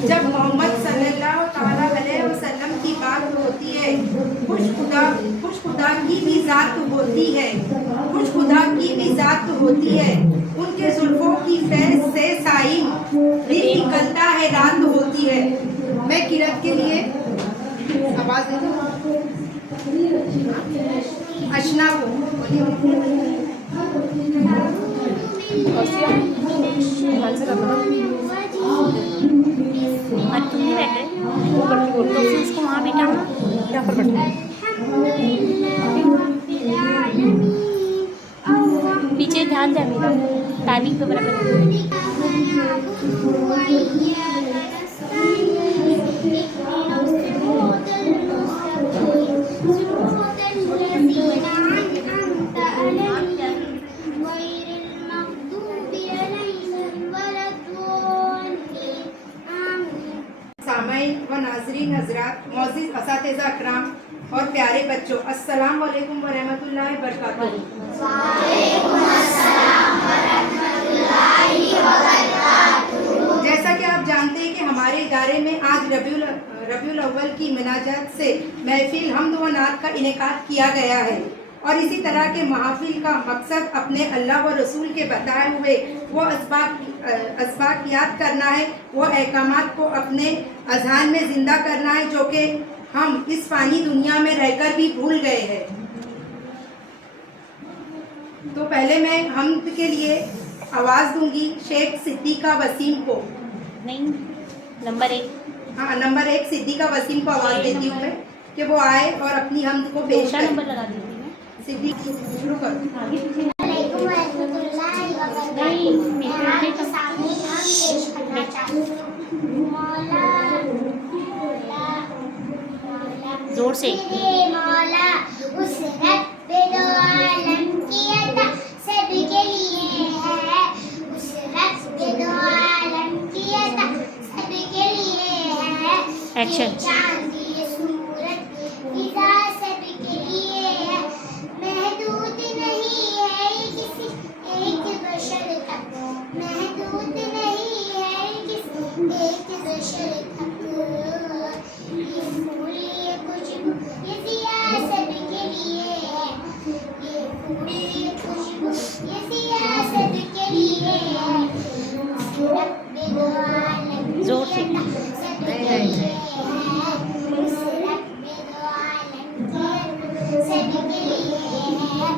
जब मोहम्मद सल्लल्लाहु ताला अलैहि वसल्लम की बात होती है, खुश खुदा की भी ज़ात होती है, खुश खुदा की भी ज़ात होती है, उनके जुल्फों की फैज़ से साइम दिन निकलता है, रात होती है। मैं किरत के लिए आवाज़ दे दूँ अशना को तुम नहीं बैठे वो करके बोल तो फिर उसको वहाँ बैठा यहाँ पर बैठा पीछे ध्यान दे मेरा टाइमिंग पे बराबर सामाईन व नाज़रीन हज़रात, मौज़िज़ असातिज़ा अकराम और प्यारे बच्चों, अस्सलाम वालेकुम व रहमतुल्लाहि व बरकातुहू। जैसा कि आप जानते हैं कि हमारे इदारे में आज रबीउल अव्वल की मनाजात से महफिल हम्द व नात का इनेकाद किया गया है और इसी तरह के महफिल का मकसद अपने अल्लाह व रसूल के बताए हुए वो असबाक याद करना है, वो अहकामात को अपने अज़हान में ज़िंदा करना है जो कि हम इस फ़ानी दुनिया में रहकर भी भूल गए हैं। तो पहले मैं हम्द के लिए आवाज़ दूंगी शेख सिद्दीक़ा वसीम को। नहीं नंबर 1 हाँ, नंबर 1 सिद्दीक़ा वसीम को आवाज़ देती हूँ मैं कि वो आए और अपनी हम्द को पेश करें। नंबर लगा दी सिद्दीक शुरू करो। आगे पीछे जोर से मौला उस रब्बे दो आलम की अता सबके लिए है, उस रब्बे दो आलम की अता सबके लिए है। एक्शन चांद ये सूरज फिजा सबके लिए है, महदूद नहीं है ये किसी एक बशर तक, महदूद नहीं है ये किसी एक बशर तक। ये फूल ये खुशबू ये ज़िया सबके लिए है, ये फूल ये खुशबू ये ज़िया सबके लिए है। रब्बे दो आलम की जोर से अता सबके लिए है, उस रब्बे दो आलम की अता सबके लिए है।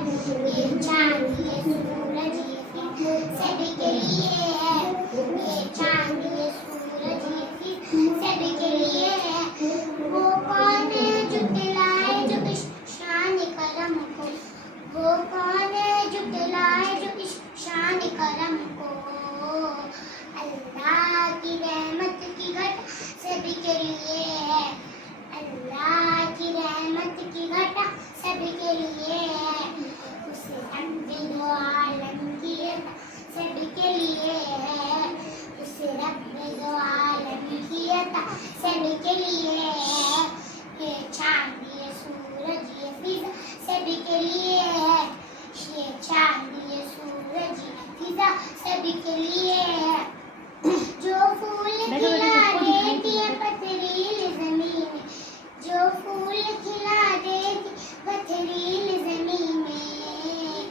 ये चांद ये सूरज ये फिर सबके लिए है, ये चांद ये सूरज ये फिर सबके लिए है। वो कौन है जो दिलाए जो इस शान करम को, वो कौन है जो दिलाए जो इस शान करम को। अल्लाह की रहमत की घटा सबके लिए है, अल्लाह की रहमत की घटा सबके लिए है। उस रब्बे दो आलम की अता सबके लिए है, उस रब्बे दो आलम की अता सबके लिए है। ये चांद ये सूरज ये फिजा सबके लिए है, ये चांद ये सूरज ये फिजा सबके लिए है। जो फूल खिला देती है पथरील ज़मीन में, जो फूल खिला देती पथरील ज़मीन में,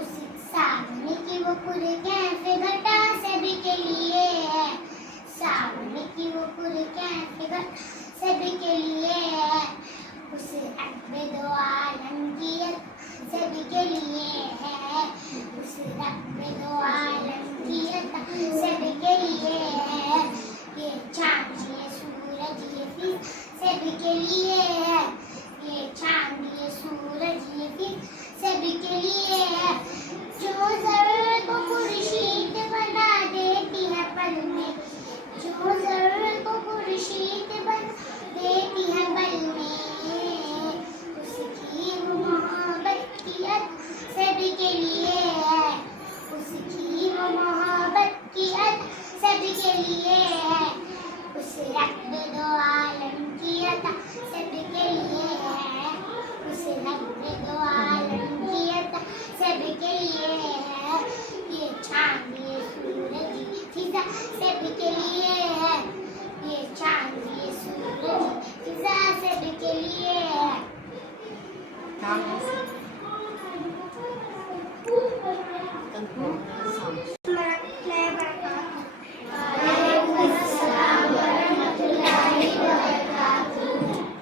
उस सामने की वो कैफ़े घटा सबके लिए है, सामने की वो कैफ़े घटा सबके लिए है। उस रब्बे दो आलम की अता सबके लिए है, उस रब्बे दो आलम की अता सबके लिए है। ये चांद ये सूरज ये फिर सबके लिए है, ये चांद ये सूरज ये फिर सबके लिए है। जो ज़र्र को खुर्शीद बना देती है पल में, जो ज़र्र को खुर्शीद बना देती है पल में, उसकी वो मोहब्बत की अता सबके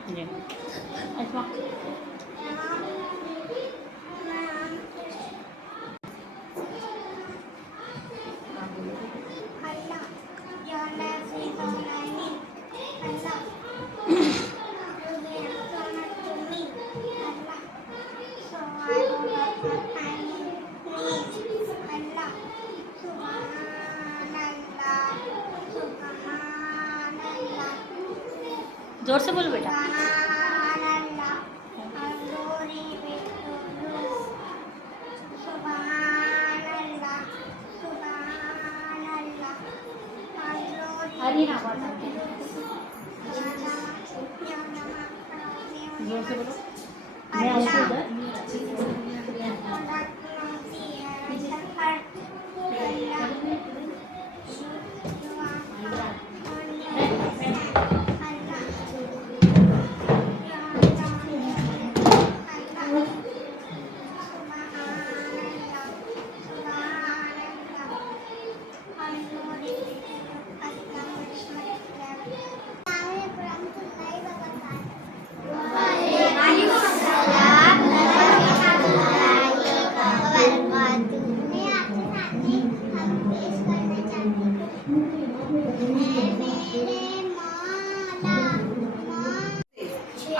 जी अच्छा जोर से बोलो बेटा हरी ना जोर से बोलो मैं आऊँ उधर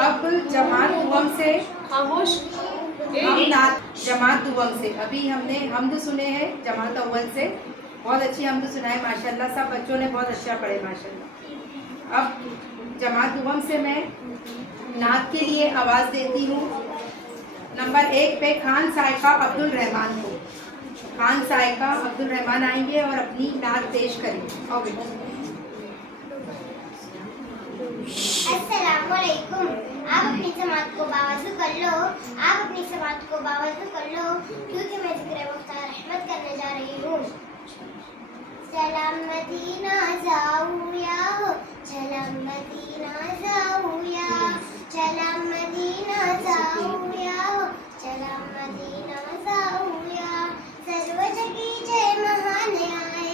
अब जमात दुवम से जमात दुवम से अभी हमने हमद सुने हैं जमात अव्वल से, बहुत अच्छी हमद सुनाए माशाल्लाह, सब बच्चों ने बहुत अच्छा पढ़े माशाल्लाह। अब जमात दुवम से मैं नात के लिए आवाज़ देती हूँ। नंबर 1 पे खान सायका अब्दुल रहमान को। खान सायका अब्दुल रहमान आएंगे और अपनी नात पेश करेंगे। और बेटा अस्सलामुअलैकुम। आप अपनी समात को बावजू कर लो, आप अपनी समात को बावजू कर लो, क्योंकि मैं जिक्र मुख्तार रहमत करने जा रही हूँ। सलाम मदीना जाऊया हो, सलाम मदीना जाऊया, सलाम मदीना जाऊया हो, सलाम मदीना जाऊया। सर्व जगी जय महान आए,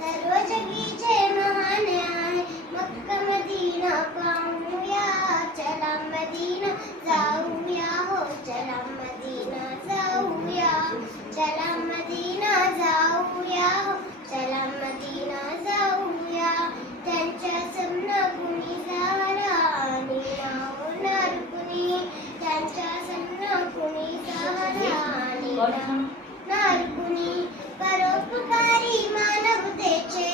सर्व जगी जय महान आए, मक्का मदीना पाऊया, चला मदीना जाऊया हो, चला मदीना जाऊया, चला मदीना जाऊया हो, चला मदीना जाऊया। त्यांच्या सपना कुणी सहारा आणि नाव नारकुनी, त्यांच्या सपना कुणी सहारा आणि नारकुनी, परोपकारी मानवतेचे,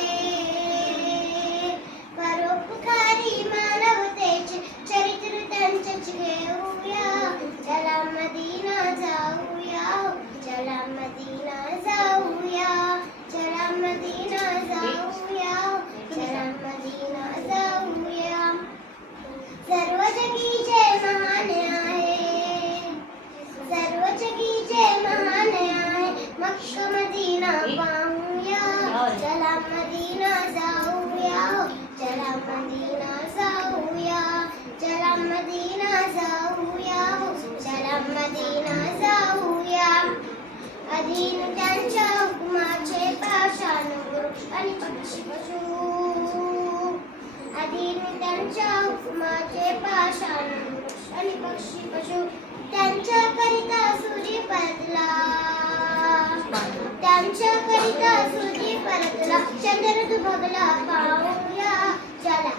परोपकारी मानवतेचे चरित्र त्यांचेच घेऊया, चला मदीना जाऊया हो, चला मदीना जाऊया, चला मदीना जाऊया हो, चला मदीना जाऊया। सर्व जगी जय महान आहे, सर्व जगी जय महान आहे, मक्का मदीना पाहूया, चला मदीना जाऊया हो, चला मदीना जाऊया, चला मदीना जाऊया हो, चला मदीना जाऊया। अधीन त्यांच्या हुकुमाचे पाषाण वृक्ष आणि पक्षी पशु, अधीन त्यांच्या हुकुमाचे पाषाण वृक्ष आणि पक्षी पशु, त्यांच्याकरिता सूर्य परतला, त्यांच्याकरिता सूर्य परतला, चंद्र दुभगला पाहूया, चला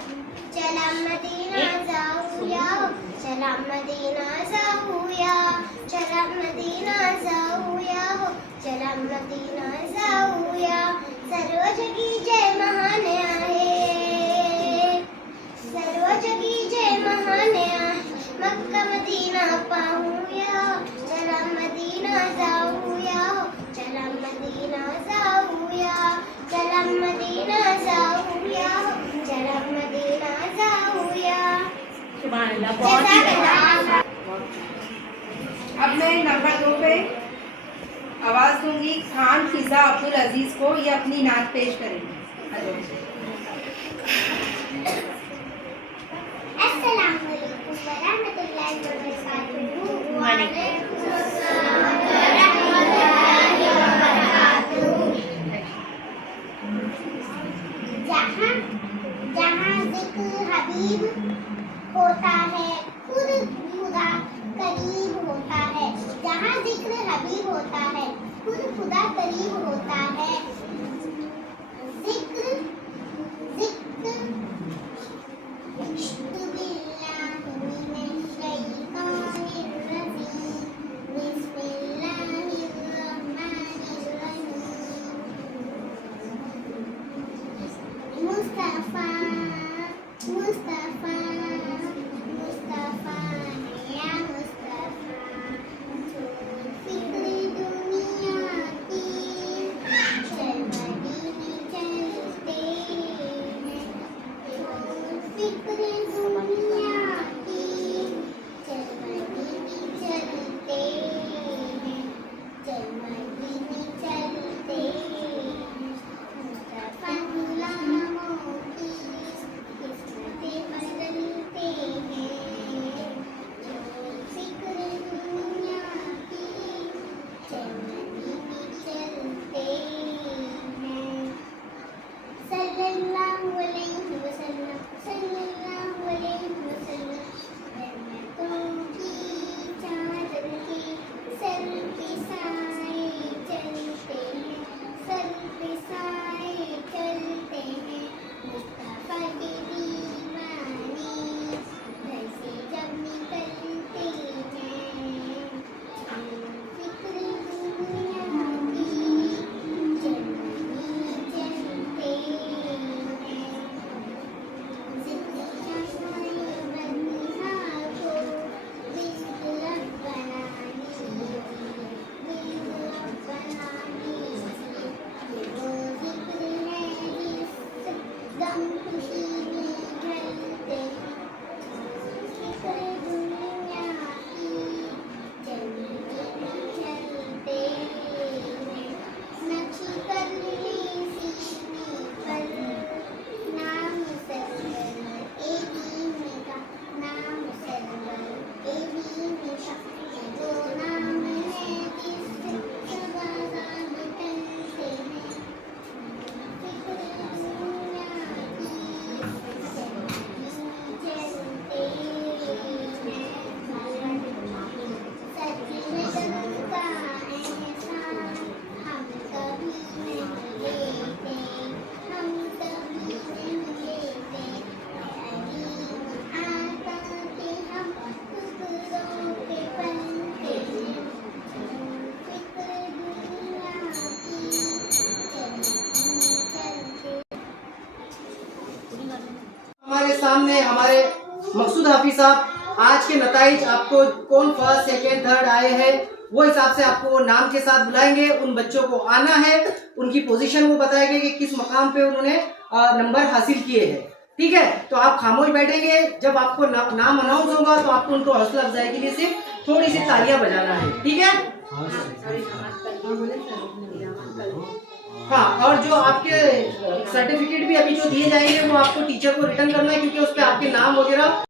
चला मदीना जाऊया हो, चला मदीना जाऊया, चला मदीना जाऊया हो, चला मदीना जाऊया। सर्व जगी जय महान आहे, सर्व जगी जय महान आहे, मक्का मदीना पाहूया, चला मदीना जाऊया हो, चला मदीना जाऊया, चला मदीना जाऊया हो, चला मदीना जाऊया। सुभान अल्लाह, बहुत ही बढ़िया। अब मैं नंबर 2 पे आवाज़ दूंगी खान फिजा अब्दुल अजीज को, ये अपनी नात पेश करेंगे। अस्सलामुअलैकुम व रहमतुल्लाहि व बरकातहू। जहाँ जहाँ जिक्र हबीब होता है खुद खुदा करीब होता है। जहाँ जिक्र हबीब होता है खुद खुदा करीब होता है। जिक्र जिक्र मुस्तफा मुस्तफा मुस्तफा या मुस्तफा छोड़ फिक्र दुनिया की चल मदीने चलते हैं। छोड़ फिक्र दुनिया की चल मदीने चलते हैं। चल मदीने चलते हैं। मुस्तफा गुलामों की किस्मतें बदलते हैं। छोड़ फिक्र दुनिया की चल मदीने चलते हैं। सल्लल्लाहु अलैहि वसल्लम सल्लल्लाहु अलैहि वसल्लम रहमतों की चादर के सर पे साए चलते हैं। सर पे साए चलते हैं। मुस्तफा के दीवाने घर से जब निकलते हैं। फिक्र दुनिया की चल मदीने चलते हैं। जिंदगी बंधा को बिस्तर बनानी वो जिक्र है जिस गम खुशी में ढलते हैं। फिक्र दुनिया की चल मदीने चलते हैं। नक्श कर ले सीने पर नाम सरवर ए दीन का नाम सरवर ए दीन का जो नाम है जिससे सब आज़ाद टलते हैं। फिक्र दुनिया की चल मदीने चलते हैं। सच में जग का एहसान हम कभी नहीं लेते। हम कभी नहीं लेते। अलीम आता के हम टुकड़ों पे पलते हैं। फिक्र दुनिया की चल मदीने चलते। हमारे सामने हमारे मकसूद हाफिज साहब आज के नताइज आपको कौन फर्स्ट सेकेंड थर्ड आए हैं वो हिसाब से आपको वो नाम के साथ बुलाएंगे। उन बच्चों को आना है, उनकी पोजीशन वो बताएंगे कि किस मकाम पे उन्होंने नंबर हासिल किए हैं। ठीक है, तो आप खामोश बैठेंगे। जब आपको नाम अनाउंस होगा तो आपको उनको हौसला अफजाई के लिए सिर्फ थोड़ी सी तालियां बजाना है। ठीक है, हाँ। और जो आपके सर्टिफिकेट भी अभी जो दिए जाएंगे वो आपको टीचर को रिटर्न करना है, क्योंकि उस पर आपके नाम वगैरह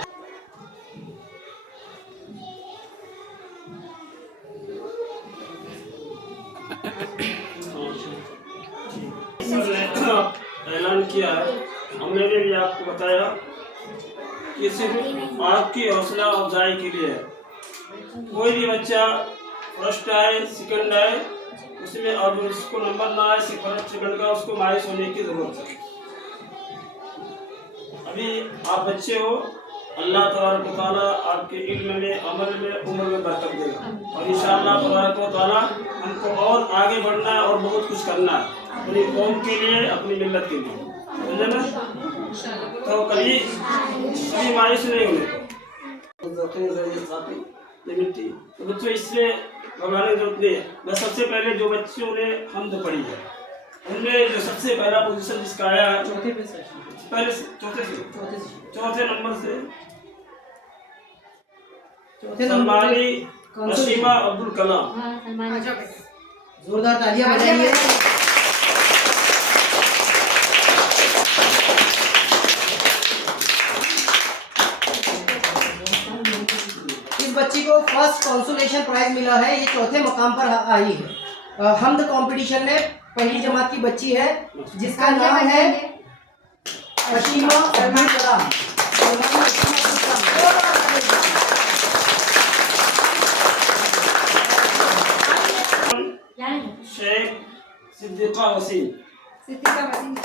ऐलान किया है। हमने भी आपको बताया कि सिर्फ आपकी हौसला अफजाई के लिए है। कोई भी बच्चा फर्स्ट आए सेकंड आए उसमें अब उसको नंबर ना आए फर्स्ट सेकंड का उसको मायूस होने की जरूरत है। अभी आप बच्चे हो, अल्लाह तबारक व तआला आपके इल्म में अमल में उम्र में बरकत देगा और इंशाअल्लाह तबारक व तआला हमको और आगे बढ़ना है और बहुत कुछ करना है अपनी कौम के लिए, अपनी मिल्लत के लिए, समझे ना। तो कभी मायूस नहीं होने तो बच्चों इससे घबराने की जरूरत नहीं है। बस सबसे पहले जो बच्चों ने हम्द पढ़ी है उनमें जो सबसे पहला पोजीशन जिसका आया है पहले चौथे नंबर से सलमानी नशीमा अब्दुल कलाम। जोरदार तालियां बजाइए। इस बच्ची को फर्स्ट फर्स्ट कंसोलेशन प्राइज मिला है, ये चौथे मकाम पर आई है। हमद कंपटीशन में पहली जमात की बच्ची है जिसका नाम है अशीमा अरमान कलाम। शेख सिद्दीका वसीम। सिद्दीका वसीम।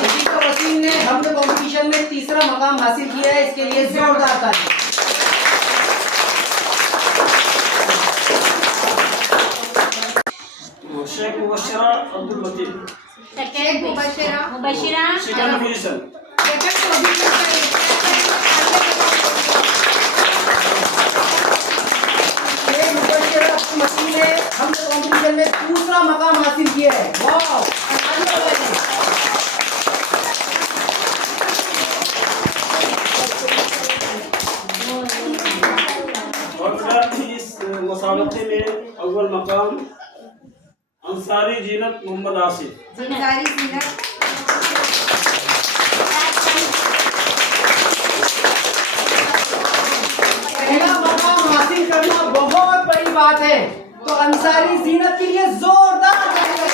सिद्दीका वसीम ने हमद कंपटीशन में तीसरा मकाम हासिल किया है, इसके लिए जोरदार ताली। शेख मुबशरा अब्दुल लतीफ। Sheikh Mubashra second position. शेख मुबशरा अब्दुल लतीफ ने हमद कंपटीशन में दूसरा मकाम हासिल किया है। वाह, और बेटा इस मुसाबके में अव्वल मकाम अंसारी जीनत मोहम्मद आसिफ। अंसारी जीनत। पहला मकाम हासिल करना बहुत बड़ी बात है, तो अंसारी जीनत के लिए जोरदार तालियां।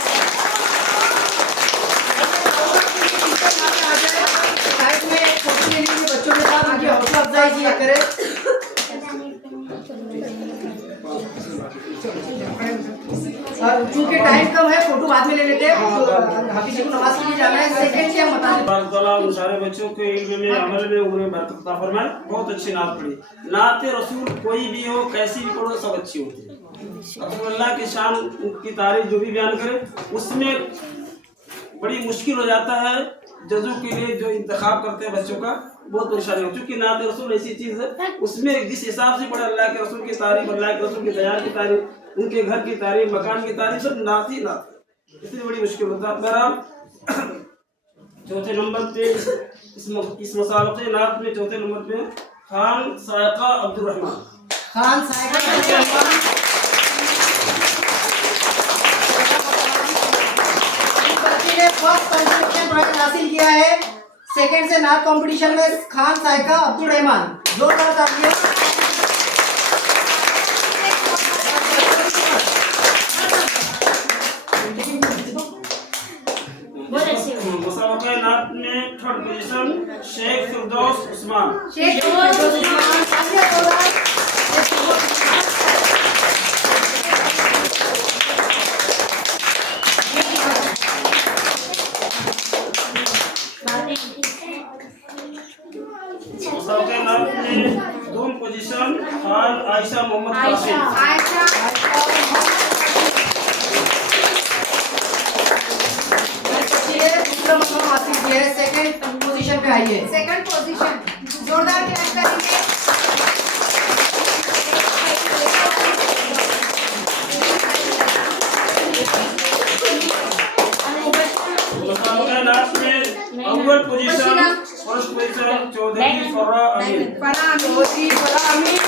साइड में एक फोटो ले लीजिए बच्चों के साथ, उनकी हौसला अफजाई किया करें। और चूंकि टाइम कम है, फोटो बाद में ले लेते हैं, तो हाफिज जी को नमाज के लिए जाना है। सेकंड से हम बता दें। अल्लाह ताला उन सारे बच्चों के इल्म में अमल में उम्र में बरकत अता फरमाए। बहुत अच्छी नात पढ़ी। नात रसूल कोई भी हो, कैसी भी पढ़ो, सब अच्छी होती है। रसूलुल्लाह की शान की तारीफ जो भी बयान करे उसमें बड़ी मुश्किल हो जाता है जजों के लिए जो इंतखाब करते हैं बच्चों का, बहुत परेशानी हो। क्योंकि नात रसूल ऐसी चीज़ है, उसमें जिस हिसाब से पढ़े अल्लाह के रसूल की तारीफ, अल्लाह के रसूल की दयाल की तारीफ, उनके घर की तारीफ, मकान की तारीफ, सब नात ही नात, इतनी बड़ी मुश्किल होता है। बहरहाल चौथे नंबर पे इस मुसाबके नात में चौथे नंबर पे खान सायका अब्दुल रहमान। खान साइका अब्दुल रहमान ने फर्स्ट कंपटीशन प्राइज हासिल किया है। सेकंड से नात कंपटीशन में खान साइका अब्दुल रहमान। जोरदार तालियां। मुसाबका नात में थर्ड पोजीशन शेख फिरदौस उस्मान। शेख फिरदौस उस्मान। मुसाबका नात में दोम पोजीशन खान आयशा मोहम्मद कासिम। आयशा दूसरा मकाम हासिल किया है, सेकंड पोजीशन पे आई है। Second position. जोरदार क्लैप करेंगे। मुसाबका नात में अव्वल पोजीशन फर्स्ट पोजीशन चौधरी फरा अमीन। फरहान चौधरी। फरहान अमीन।